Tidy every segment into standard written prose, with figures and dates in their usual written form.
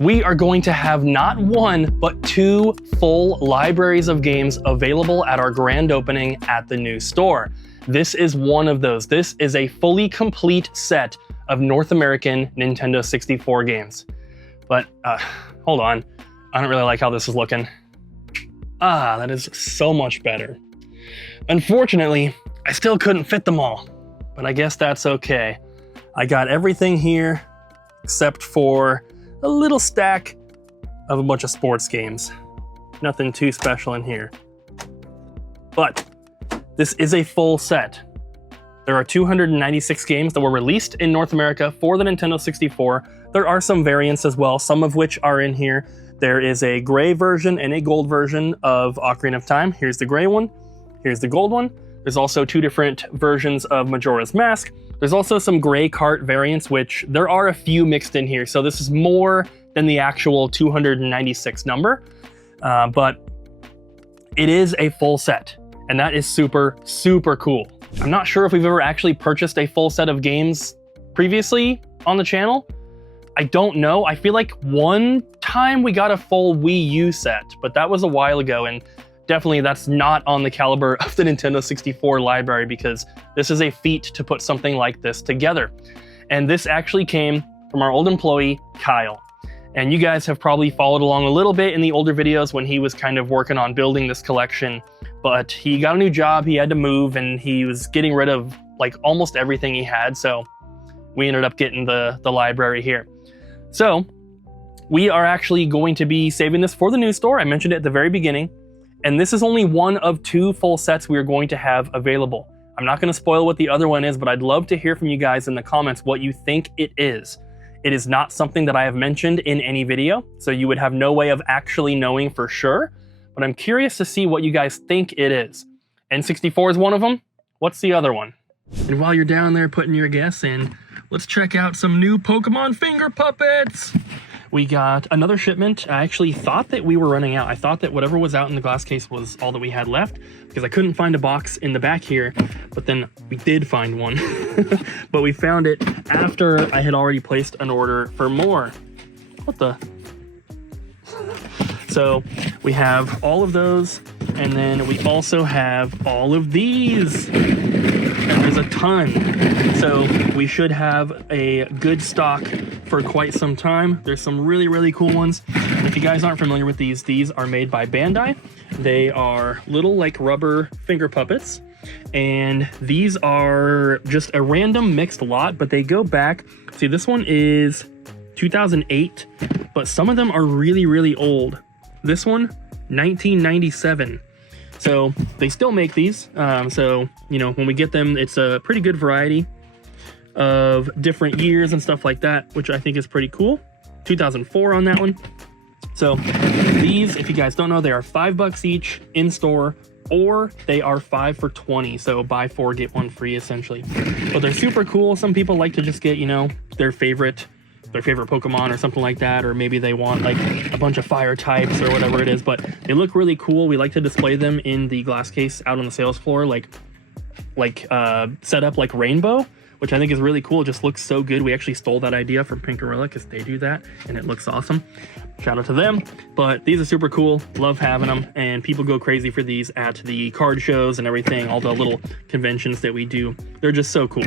we are going to have not one, but 2 full libraries of games available at our grand opening at the new store. This is one of those. This is a fully complete set of North American Nintendo 64 games. But hold on, I don't really like how this is looking. Ah, that is so much better. Unfortunately, I still couldn't fit them all, but I guess that's okay. I got everything here except for a little stack of a bunch of sports games. Nothing too special in here. But this is a full set. There are 296 games that were released in North America for the Nintendo 64. There are some variants as well, some of which are in here. There is a gray version and a gold version of Ocarina of Time. Here's the gray one, here's the gold one. There's also 2 different versions of Majora's Mask. There's also some gray cart variants, which there are a few mixed in here. So this is more than the actual 296 number, but it is a full set. And that is super, super cool. I'm not sure if we've ever actually purchased a full set of games previously on the channel. I don't know. I feel like one time we got a full Wii U set, but that was a while ago, and definitely that's not on the caliber of the Nintendo 64 library, because this is a feat to put something like this together. And this actually came from our old employee, Kyle. And you guys have probably followed along a little bit in the older videos when he was kind of working on building this collection, but he got a new job, he had to move, and he was getting rid of like almost everything he had. So we ended up getting the library here. So we are actually going to be saving this for the new store. I mentioned it at the very beginning. And this is only one of 2 full sets we are going to have available. I'm not going to spoil what the other one is, but I'd love to hear from you guys in the comments what you think it is. It is not something that I have mentioned in any video, so you would have no way of actually knowing for sure, but I'm curious to see what you guys think it is. N64 is one of them. What's the other one? And while you're down there putting your guess in, let's check out some new Pokemon finger puppets. We got another shipment. I actually thought that we were running out. I thought that whatever was out in the glass case was all that we had left, because I couldn't find a box in the back here, but then we did find one. But we found it after I had already placed an order for more. What the? So we have all of those, and then we also have all of these. And there's a ton. So we should have a good stock for quite some time. There's some really, really cool ones. If you guys aren't familiar with these are made by Bandai. They are little like rubber finger puppets. And these are just a random mixed lot, but they go back. See, this one is 2008, but some of them are really, really old. This one, 1997. So they still make these. So, you know, when we get them, it's a pretty good variety of different years and stuff like that, which I think is pretty cool. 2004 on that one. So these, if you guys don't know, they are $5 each in store, or they are 5 for $20. So buy 4, get 1 free essentially. But they're super cool. Some people like to just get, you know, their favorite Pokemon or something like that, or maybe they want like a bunch of fire types or whatever it is, but they look really cool. We like to display them in the glass case out on the sales floor, like set up like rainbow, which I think is really cool. It just looks so good. We actually stole that idea from Pinkerella because they do that and it looks awesome. Shout out to them. But these are super cool. Love having them, and people go crazy for these at the card shows and everything, all the little conventions that we do. They're just so cool.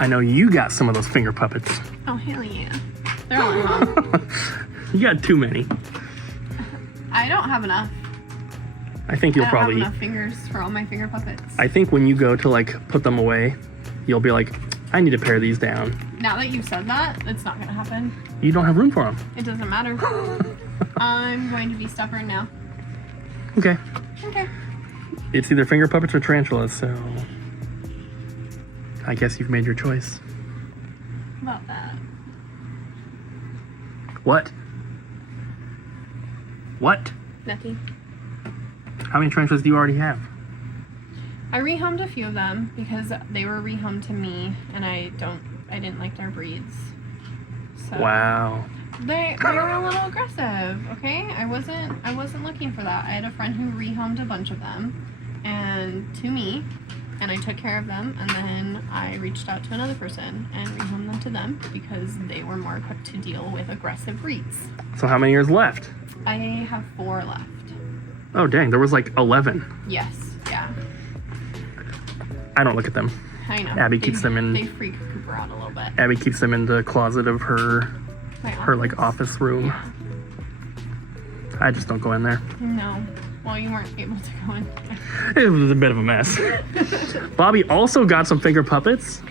I know you got some of those finger puppets. Oh, hell yeah. They're all wrong. You got too many. I don't have enough. I think you'll probably... I don't have enough fingers for all my finger puppets. I think when you go to like put them away, you'll be like, I need to pare these down. Now that you've said that, it's not going to happen. You don't have room for them. It doesn't matter. I'm going to be stubborn now. Okay. Okay. It's either finger puppets or tarantulas, so... I guess you've made your choice. About that. What? What? Nothing. How many tarantulas do you already have? I rehomed a few of them because they were rehomed to me, and I didn't like their breeds. So Wow. They were a little aggressive, okay? I wasn't looking for that. I had a friend who rehomed a bunch of them, and to me, and I took care of them, and then I reached out to another person and rehomed them to them because they were more equipped to deal with aggressive breeds. So how many years left? I have 4 left. Oh dang, there was like 11. Yes, yeah. I don't look at them. I know. Abby keeps them in. They freak Cooper out a little bit. Abby keeps them in the closet of her like office room. Yeah. I just don't go in there. No. Well, you weren't able to go in there. It was a bit of a mess. Bobby also got some finger puppets.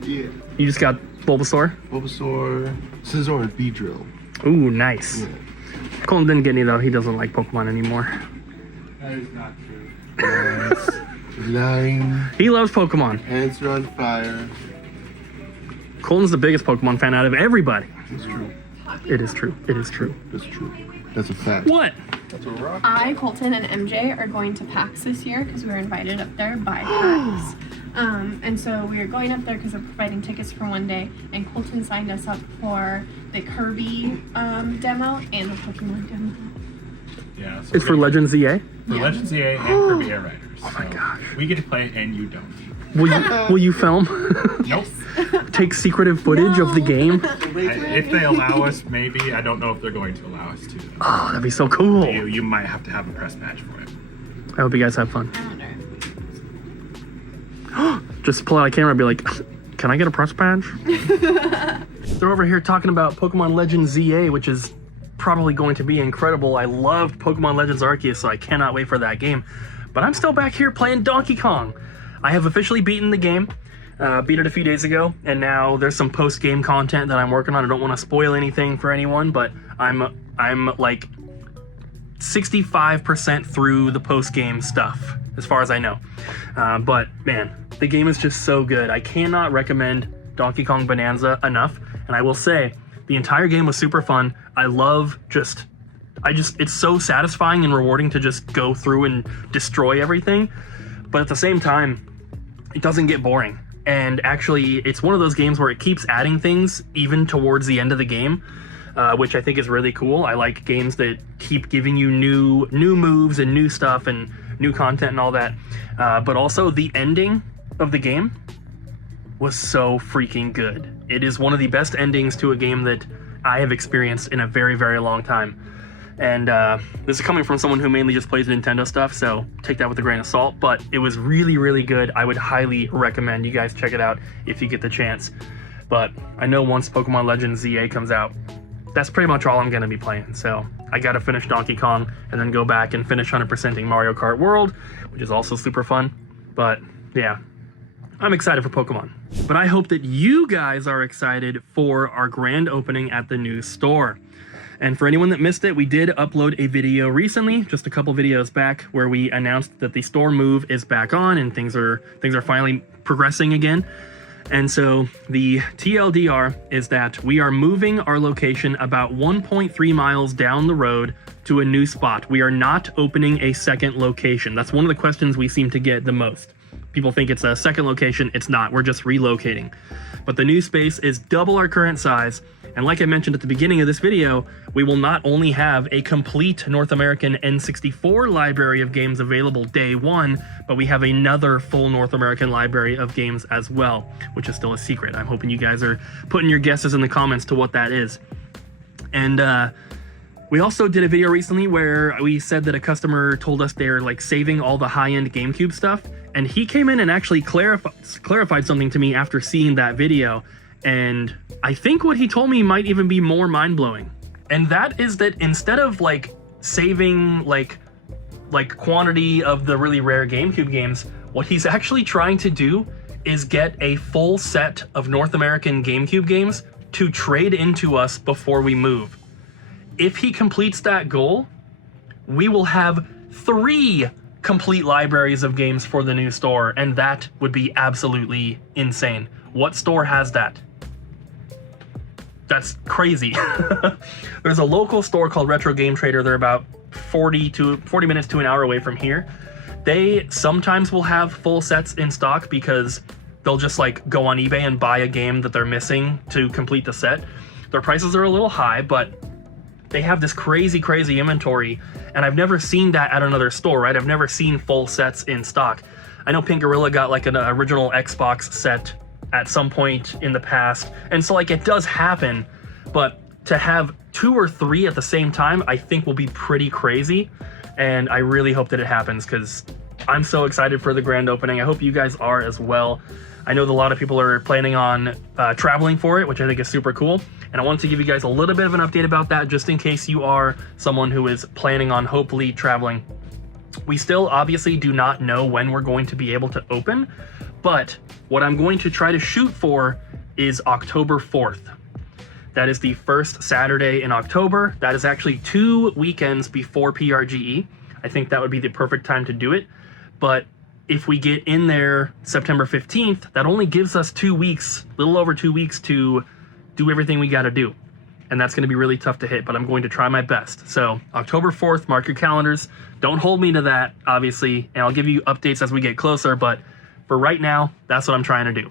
Yeah. You just got Bulbasaur? Bulbasaur, Scizor, and Beedrill. Ooh, nice. Yeah. Colin didn't get any though. He doesn't like Pokemon anymore. That is not true. Yes. 9. He loves Pokemon. Hands are on fire. Colin's the biggest Pokemon fan out of everybody. It's true. It is true. It is true. It's true. That's a fact. What? That's a rock. I, Colton, and MJ are going to PAX this year because we were invited up there by PAX. And so we are going up there because they're providing tickets for one day. And Colton signed us up for the Kirby demo and the Pokemon demo. Yeah. So It's for Legends ZA? For Yeah. Legends EA and Kirby Air Riders. Oh my gosh. We get to play it and you don't. Will you film? Nope. Take secretive footage of the game? If they allow us, maybe. I don't know if they're going to allow us to. Though. Oh, that'd be so cool. You might have to have a press badge for it. I hope you guys have fun. I wonder. Just pull out a camera and be like, can I get a press badge? They're over here talking about Pokemon Legends ZA, which is probably going to be incredible. I loved Pokemon Legends Arceus, so I cannot wait for that game. But I'm still back here playing Donkey Kong. I have officially beaten the game. Beat it a few days ago, and now there's some post-game content that I'm working on. I don't want to spoil anything for anyone, but I'm like 65% through the post-game stuff, as far as I know. But man, the game is just so good. I cannot recommend Donkey Kong Bonanza enough, and I will say the entire game was super fun. I love it's so satisfying and rewarding to just go through and destroy everything, but at the same time, it doesn't get boring. And actually, it's one of those games where it keeps adding things even towards the end of the game, which I think is really cool. I like games that keep giving you new moves and new stuff and new content and all that. But also, the ending of the game was so freaking good. It is one of the best endings to a game that I have experienced in a very, very long time. And this is coming from someone who mainly just plays Nintendo stuff, so take that with a grain of salt, but it was really, really good. I would highly recommend you guys check it out if you get the chance. But I know once Pokemon Legends ZA comes out, that's pretty much all I'm going to be playing. So I got to finish Donkey Kong and then go back and finish 100%ing Mario Kart World, which is also super fun. But yeah, I'm excited for Pokemon. But I hope that you guys are excited for our grand opening at the new store. And for anyone that missed it, we did upload a video recently, just a couple videos back, where we announced that the store move is back on and things are finally progressing again. And so the TLDR is that we are moving our location about 1.3 miles down the road to a new spot. We are not opening a second location. That's one of the questions we seem to get the most. People think it's a second location. It's not. We're just relocating. But the new space is double our current size. And like I mentioned at the beginning of this video, we will not only have a complete North American N64 library of games available day one, but we have another full North American library of games as well, which is still a secret. I'm hoping you guys are putting your guesses in the comments to what that is. And we also did a video recently where we said that a customer told us they're like saving all the high-end GameCube stuff, and he came in and actually clarified something to me after seeing that video. And I think what he told me might even be more mind-blowing. And that is that instead of like saving like quantity of the really rare GameCube games, what he's actually trying to do is get a full set of North American GameCube games to trade into us before we move. If he completes that goal, we will have 3 complete libraries of games for the new store, and that would be absolutely insane. What store has that? That's crazy. There's a local store called Retro Game Trader. They're about 40 minutes to an hour away from here. They sometimes will have full sets in stock because they'll just like go on eBay and buy a game that they're missing to complete the set. Their prices are a little high, but they have this crazy inventory, and I've never seen that at another store, right? I've never seen full sets in stock. I know Pink Gorilla got like an original Xbox set at some point in the past, and so like it does happen, but to have 2 or 3 at the same time, I think will be pretty crazy, and I really hope that it happens because I'm so excited for the grand opening. I hope you guys are as well. I know that a lot of people are planning on traveling for it, which I think is super cool, and I wanted to give you guys a little bit of an update about that just in case you are someone who is planning on hopefully traveling. We still obviously do not know when we're going to be able to open, but what I'm going to try to shoot for is October 4th. That is the first Saturday in October. That is actually 2 weekends before PRGE. I think that would be the perfect time to do it. But if we get in there September 15th, that only gives us 2 weeks, a little over 2 weeks to do everything we got to do. And that's going to be really tough to hit, but I'm going to try my best. So October 4th, mark your calendars. Don't hold me to that, obviously, and I'll give you updates as we get closer, but for right now, that's what I'm trying to do.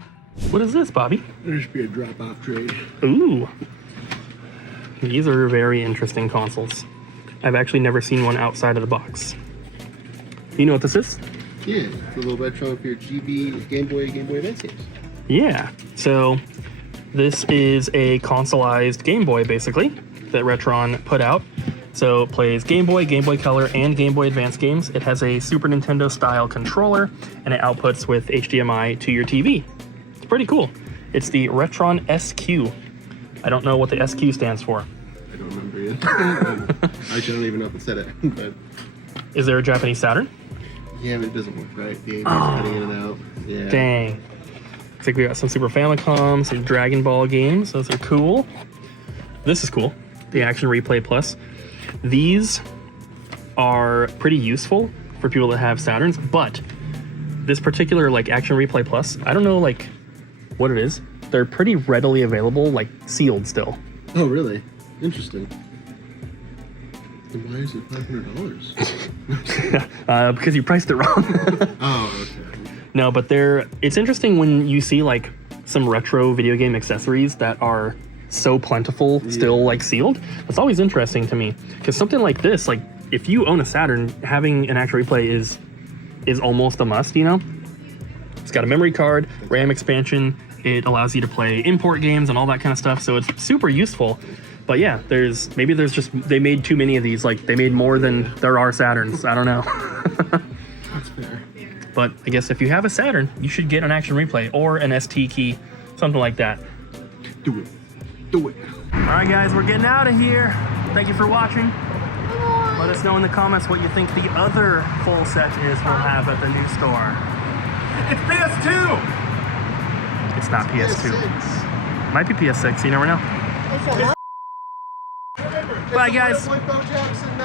What is this, Bobby? There should be a drop-off trade. Ooh. These are very interesting consoles. I've actually never seen one outside of the box. You know what this is? Yeah, it's a little retro for your GB, Game Boy Advance games. Yeah, so this is a consoleized Game Boy, basically, that Retron put out. So it plays Game Boy, Game Boy Color, and Game Boy Advance games. It has a Super Nintendo style controller, and it outputs with HDMI to your TV. It's pretty cool. It's the Retron SQ. I don't know what the SQ stands for. I don't remember it. I don't even know if it said it, but... Is there a Japanese Saturn? Yeah, but it doesn't work right. The AB's cutting in and out. Yeah. Dang. Looks like we got some Super Famicom, some Dragon Ball games. Those are cool. This is cool. The Action Replay Plus. These are pretty useful for people that have Saturns, but this particular like Action Replay Plus, I don't know like what it is. They're pretty readily available, like sealed still. Oh, really? Interesting. Then why is it $500? Because you priced it wrong. Oh, okay. No, but it's interesting when you see like some retro video game accessories that are so plentiful, still like sealed. That's always interesting to me because something like this, like if you own a Saturn, having an Action Replay is almost a must, you know? It's got a memory card, RAM expansion, it allows you to play import games and all that kind of stuff, so it's super useful. But yeah, they made too many of these, like they made more than there are Saturns. I don't know. That's fair. But I guess if you have a Saturn, you should get an Action Replay or an ST key, something like that. Do it. Do it. All right, guys, we're getting out of here. Thank you for watching. Let us know in the comments what you think the other full set is we'll have at the new store. It's PS2! It's not PS2. PS6. Might be PS6, you never know. Bye, guys. Boy Bo Jackson,